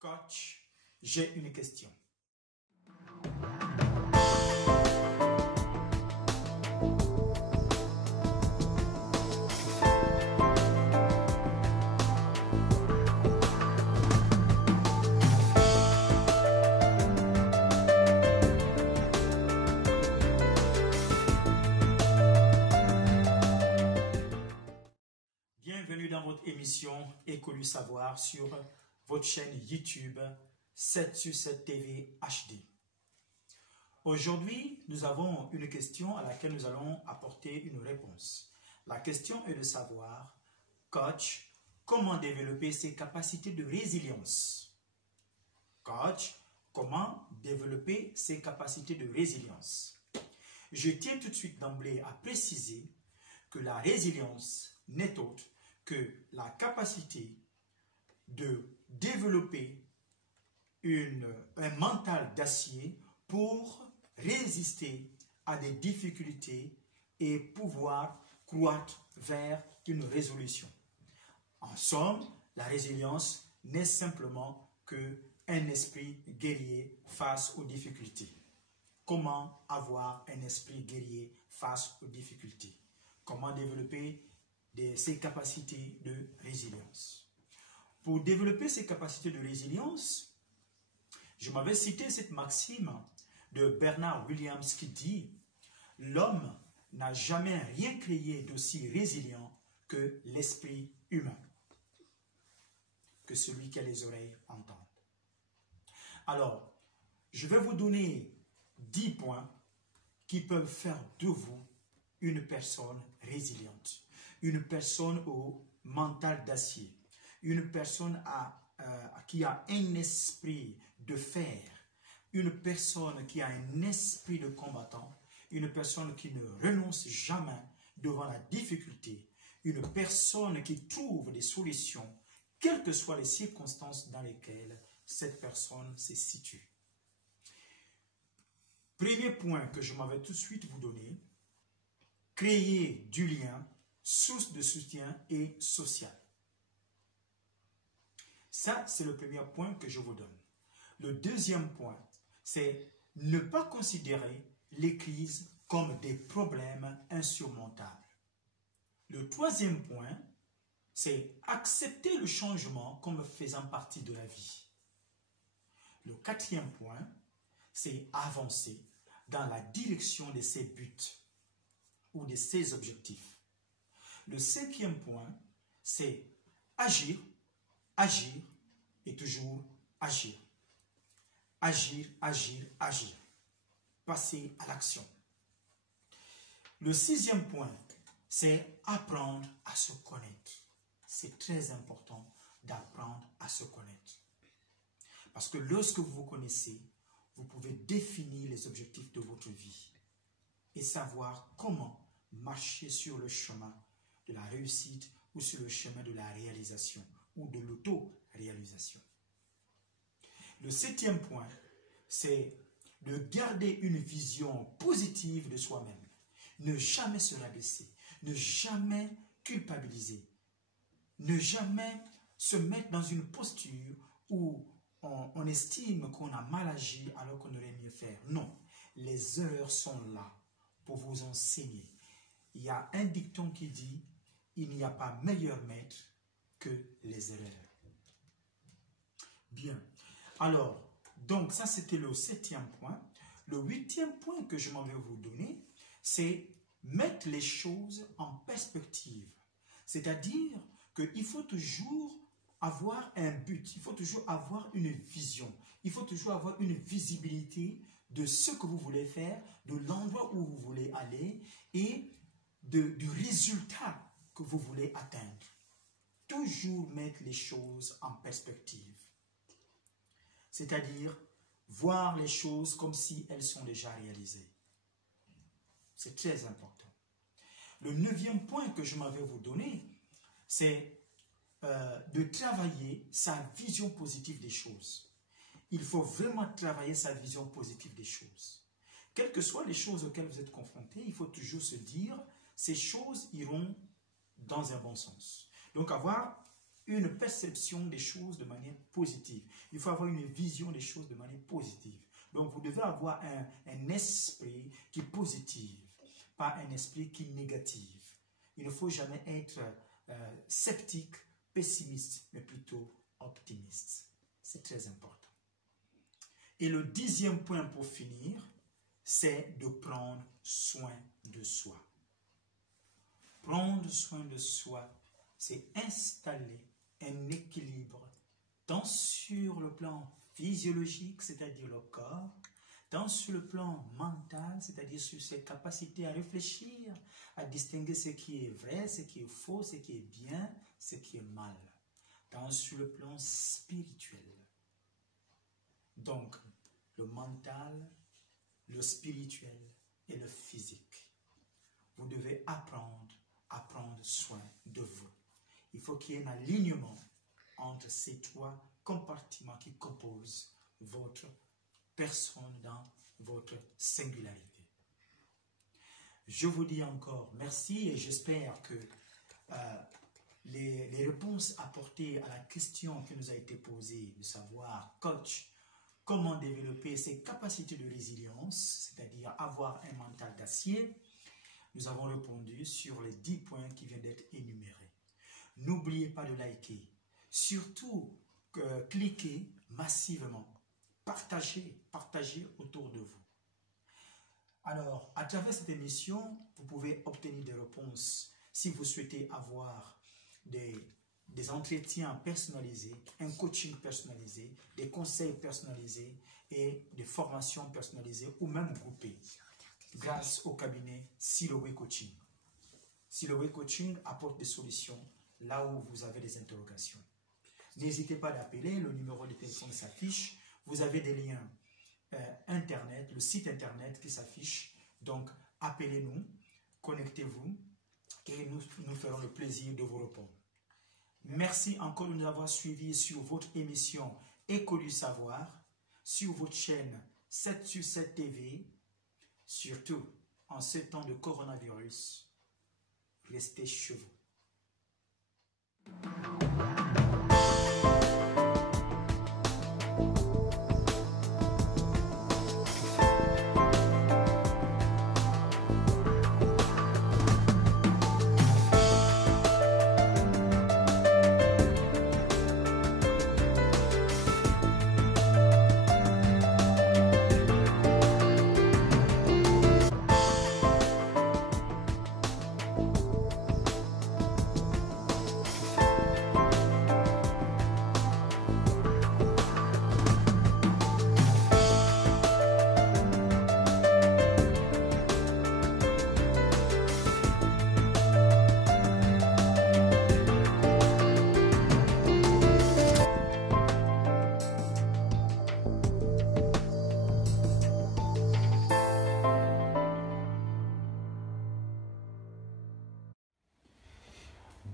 Coach, j'ai une question. Bienvenue dans votre émission École du Savoir sur votre chaîne YouTube 7 sur 7 TV HD. Aujourd'hui, nous avons une question à laquelle nous allons apporter une réponse. La question est de savoir, coach, comment développer ses capacités de résilience? Coach, comment développer ses capacités de résilience? Je tiens tout de suite d'emblée à préciser que la résilience n'est autre que la capacité de développer un mental d'acier pour résister à des difficultés et pouvoir croître vers une résolution. En somme, la résilience n'est simplement qu'un esprit guerrier face aux difficultés. Comment avoir un esprit guerrier face aux difficultés? Comment développer ses capacités de résilience? Pour développer ces capacités de résilience, je m'avais cité cette maxime de Bernard Williams qui dit « L'homme n'a jamais rien créé d'aussi résilient que l'esprit humain, que celui qui a les oreilles entende. » Alors, je vais vous donner 10 points qui peuvent faire de vous une personne résiliente, une personne au mental d'acier, une personne qui a un esprit de fer, une personne qui a un esprit de combattant, une personne qui ne renonce jamais devant la difficulté, une personne qui trouve des solutions, quelles que soient les circonstances dans lesquelles cette personne se situe. Premier point que je m'avais tout de suite vous donner, créer du lien, source de soutien et social. Ça, c'est le premier point que je vous donne. Le deuxième point, c'est ne pas considérer les crises comme des problèmes insurmontables. Le troisième point, c'est accepter le changement comme faisant partie de la vie. Le quatrième point, c'est avancer dans la direction de ses buts ou de ses objectifs. Le cinquième point, c'est agir, agir et toujours agir. Agir, agir, agir. Passer à l'action. Le sixième point, c'est apprendre à se connaître. C'est très important d'apprendre à se connaître. Parce que lorsque vous vous connaissez, vous pouvez définir les objectifs de votre vie et savoir comment marcher sur le chemin de la réussite ou sur le chemin de la réalisation ou de l'auto-réalisation. Le septième point, c'est de garder une vision positive de soi-même. Ne jamais se rabaisser, ne jamais culpabiliser, ne jamais se mettre dans une posture où on estime qu'on a mal agi alors qu'on aurait mieux faire. Non, les erreurs sont là pour vous enseigner. Il y a un dicton qui dit « Il n'y a pas meilleur maître que les erreurs ». Bien. Alors, donc ça c'était le septième point. Le huitième point que je m'en vais vous donner, c'est mettre les choses en perspective. C'est-à-dire qu'il faut toujours avoir un but, il faut toujours avoir une vision, il faut toujours avoir une visibilité de ce que vous voulez faire, de l'endroit où vous voulez aller et du résultat que vous voulez atteindre. Toujours mettre les choses en perspective. C'est-à-dire voir les choses comme si elles sont déjà réalisées. C'est très important. Le neuvième point que je m'avais vous donner, c'est de travailler sa vision positive des choses. Il faut vraiment travailler sa vision positive des choses. Quelles que soient les choses auxquelles vous êtes confrontés, il faut toujours se dire, ces choses iront dans un bon sens. Donc avoir une perception des choses de manière positive. Il faut avoir une vision des choses de manière positive. Donc, vous devez avoir un esprit qui est positif, pas un esprit qui est négatif. Il ne faut jamais être sceptique, pessimiste, mais plutôt optimiste. C'est très important. Et le 10e point pour finir, c'est de prendre soin de soi. Prendre soin de soi, c'est installer un équilibre tant sur le plan physiologique, c'est-à-dire le corps, tant sur le plan mental, c'est-à-dire sur ses capacités à réfléchir, à distinguer ce qui est vrai, ce qui est faux, ce qui est bien, ce qui est mal, tant sur le plan spirituel. Donc, le mental, le spirituel et le physique. Vous devez apprendre à prendre soin de vous. Il faut qu'il y ait un alignement entre ces 3 compartiments qui composent votre personne dans votre singularité. Je vous dis encore merci et j'espère que les réponses apportées à la question qui nous a été posée, de savoir, coach, comment développer ses capacités de résilience, c'est-à-dire avoir un mental d'acier, nous avons répondu sur les 10 points qui viennent d'être énumérés. N'oubliez pas de liker, surtout cliquez massivement, partagez autour de vous. Alors, à travers cette émission, vous pouvez obtenir des réponses si vous souhaitez avoir des entretiens personnalisés, un coaching personnalisé, des conseils personnalisés et des formations personnalisées ou même groupées grâce au cabinet Siloé Coaching. Siloé Coaching apporte des solutions là où vous avez des interrogations. N'hésitez pas d'appeler, le numéro de téléphone s'affiche. Vous avez des liens internet, le site internet qui s'affiche. Donc, appelez-nous, connectez-vous et nous ferons le plaisir de vous répondre. Merci encore de nous avoir suivis sur votre émission Écho du Savoir, sur votre chaîne 7/7 TV. Surtout, en ce temps de coronavirus, restez chez vous.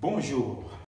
Bonjour,